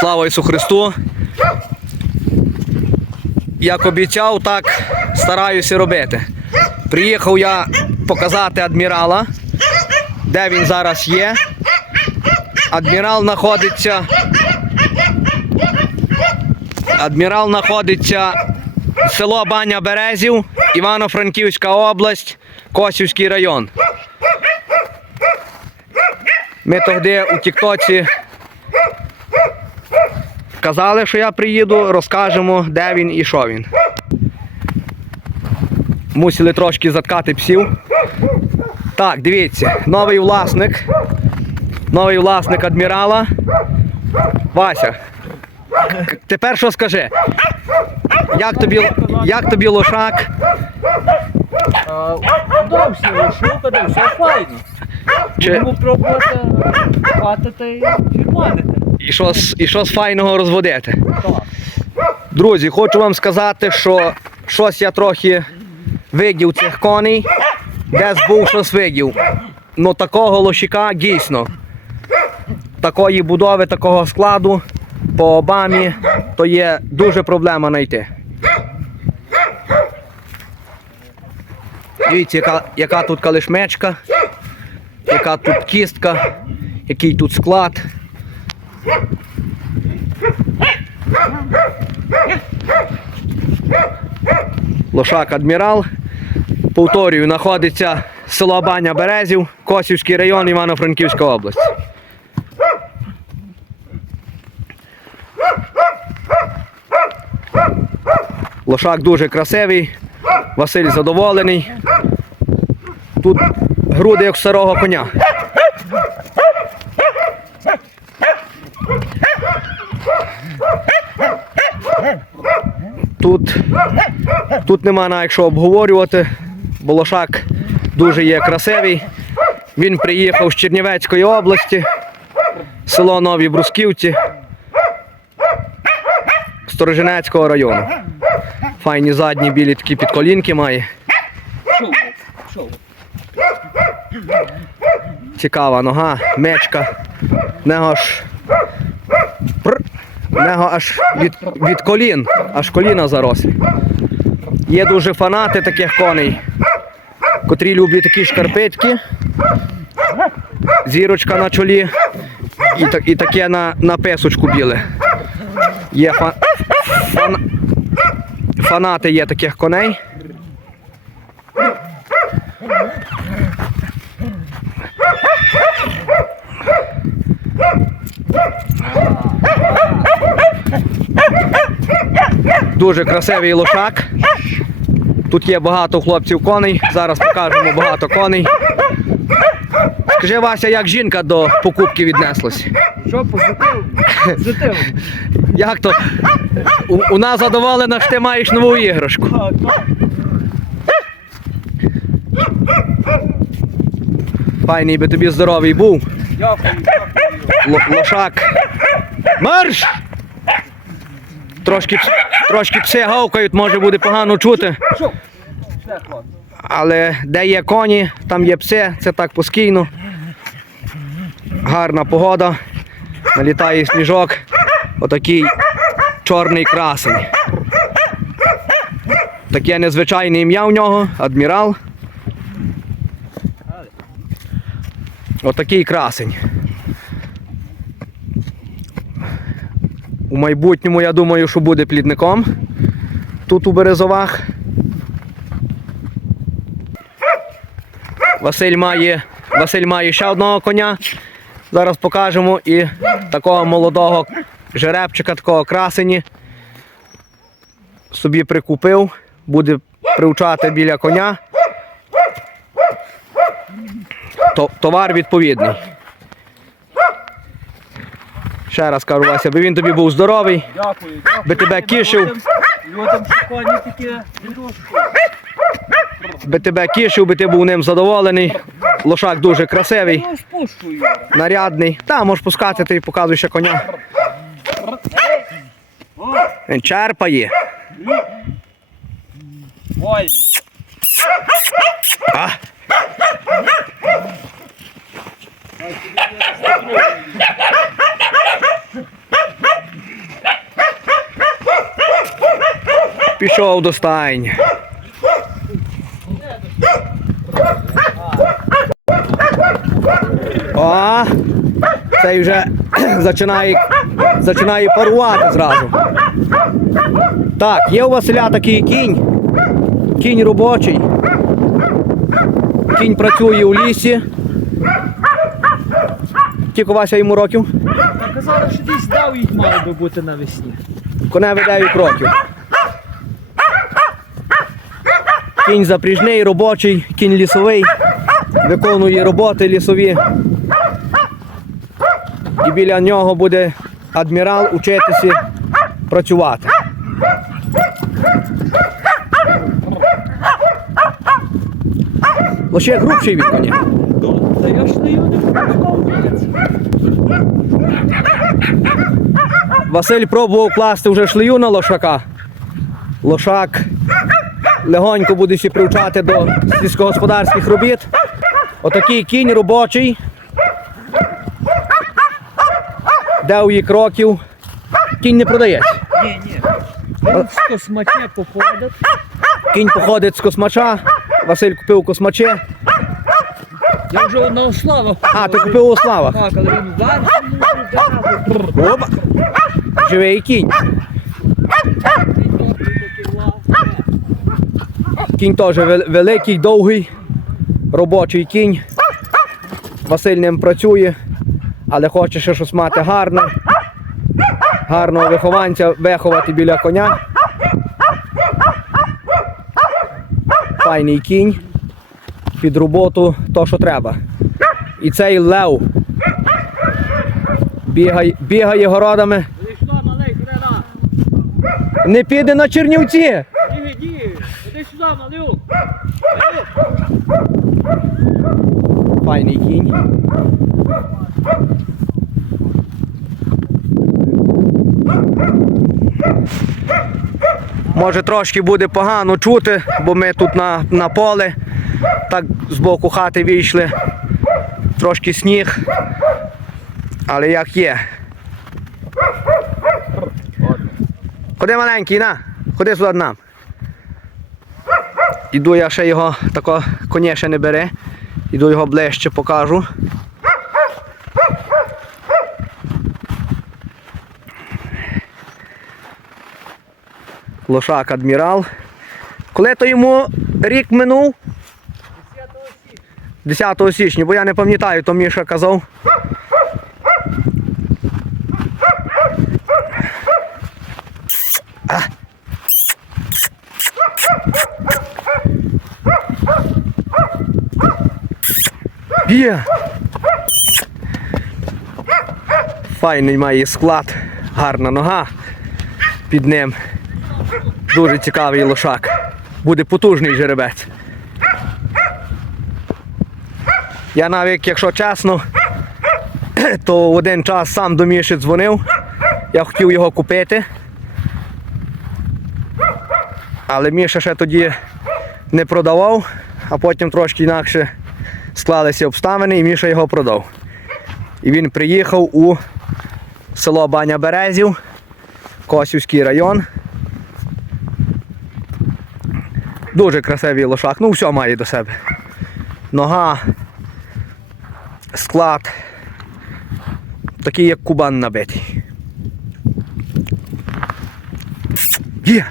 Слава Ісу Христу! Як обіцяв, так стараюся робити. Приїхав я показати адмірала, де він зараз є. Адмірал знаходиться. Адмірал знаходиться село Баня Березів, Івано-Франківська область, Косівський район. Ми тоді у Тіктоці казали, що я приїду, розкажемо, де він і що він. Мусили трошки заткати псів. Так, дивіться, новий власник. Новий власник адмірала. Вася. Тепер що скажи? Як тобі, як тобі лошак? Подобався, лишу, подивився, файно. Будемо пробувати хватити і фірманити. І, щось, і щось файного розводити? Друзі, хочу вам сказати, що щось я трохи видів цих коней. Десь був щось видів. Ну такого лошика дійсно. Такої будови, такого складу по обамі, то є дуже проблема знайти. Дивіться, яка, яка тут калишмечка, яка тут кістка, який тут склад. Лошак Адмірал. Повторюю, знаходиться село Баня Березів, Косівський район, Івано-Франківська область. Лошак дуже красивий, Василь задоволений. Тут груди як старого коня. Тут, тут нема навіть що обговорювати, бо лошак дуже є красивий. Він приїхав з Чернівецької області, село Нові Брусківці, Сторожинецького району. Файні задні білі такі підколінки має. Цікава нога, мечка. В аж. В Нього аж від, від колін, аж коліна зарослі. Є дуже фанати таких коней, котрі люблять такі шкарпетки, зірочка на чолі і, так- і таке на, на песочку біле. Є фан, фан, фанати є таких коней. Дуже красивий лошак. Тут є багато хлопців коней. Зараз покажемо багато коней. Скажи, Вася, як жінка до покупки віднеслась? Що позитивно? Позитивно. Як то? У, у нас задоволена, що ти маєш нову іграшку. Так, так. Файний би тобі здоровий був. Дякую, дякую. Л- лошак. Марш! Трошки, трошки пси гавкають, може буде погано чути. Але де є коні, там є пси, це так спокійно. Гарна погода. Налітає сніжок. Отакий чорний красень. Таке незвичайне ім'я у нього, адмірал. Отакий красень. У майбутньому я думаю, що буде плідником тут у Березовах. Василь має, Василь має ще одного коня. Зараз покажемо і такого молодого жеребчика, такого красені. Собі прикупив, буде привчати біля коня. То- товар відповідний. Ще раз кажу, Вася, би він тобі був здоровий, Дякую, дякую. би тебе кішив, би тебе кішив, би ти був ним задоволений. Лошак дуже красивий. Нарядний. Та, можеш пускати, ти показуй ще коня. Він черпає. Ой. А? Пішов до стайні. О, цей вже починає, починає парувати зразу. Так, є у Василя такий кінь. Кінь робочий. Кінь працює у лісі. Тільки Вася йому років. Так казали, що десь дав їх мало би бути навесні. Коневі 9 років. Кінь запріжний, робочий, кінь лісовий, виконує роботи лісові. І біля нього буде адмірал учитися працювати. Лише грубший від коня. Василь пробував класти вже шлею на лошака. Лошак легонько буде ще привчати до сільськогосподарських робіт. Отакий кінь робочий. Де у їх років. Кінь не продається. Ні, ні. Він з космаче походить. Кінь походить з космача. Василь купив космаче. Я вже одного слава. А, ти купив у славах. Так, але він. Опа. Живий кінь. Кінь теж великий, довгий, робочий кінь. Василь ним працює, але хоче ще щось мати гарне. Гарного вихованця виховати біля коня. Файний кінь. Під роботу то, що треба. І цей лев бігає, бігає городами. Не піде на Чернівці. Файний кінь. Може трошки буде погано чути, бо ми тут на, на поле, так з боку хати вийшли. Трошки сніг. Але як є. Ходи маленький, на, ходи сюди нам. Іду я ще його тако коня ще не бере. Іду його ближче покажу. Лошак адмірал. Коли то йому рік минув? 10 січня, бо я не пам'ятаю, то Міша казав. Є. Файний має склад, гарна нога під ним. Дуже цікавий лошак. Буде потужний жеребець. Я навіть, якщо чесно, то в один час сам до Міші дзвонив. Я хотів його купити. Але Міша ще тоді не продавав, а потім трошки інакше склалися обставини і Міша його продав. І він приїхав у село Баня Березів, Косівський район. Дуже красивий лошак, ну все має до себе. Нога, склад. Такий, як кубан набитий. Є!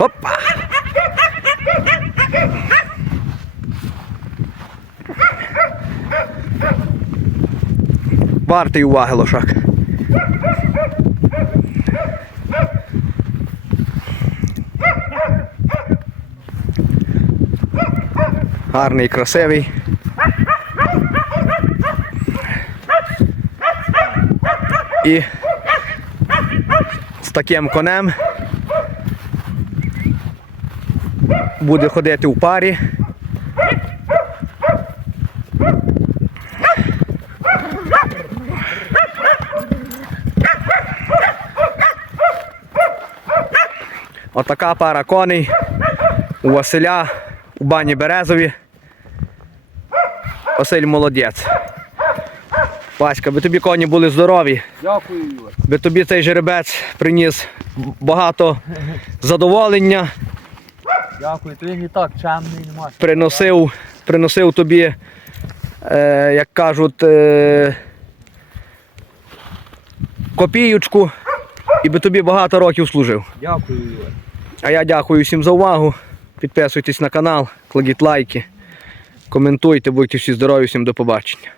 Опа! Вартий уваги лошак. Гарний, красивий. І з таким конем буде ходити в парі. Отака пара коней у Василя у бані Березові. Василь молодець. Васька, би тобі коні були здорові, Дякую, Ігор. би тобі цей жеребець приніс багато задоволення, Дякую, він і так чемний, нема приносив, приносив тобі, е, як кажуть, е, копіючку, і би тобі багато років служив. Дякую, Ігор. А я дякую всім за увагу. Підписуйтесь на канал, кладіть лайки, коментуйте, будьте всі здорові, всім до побачення.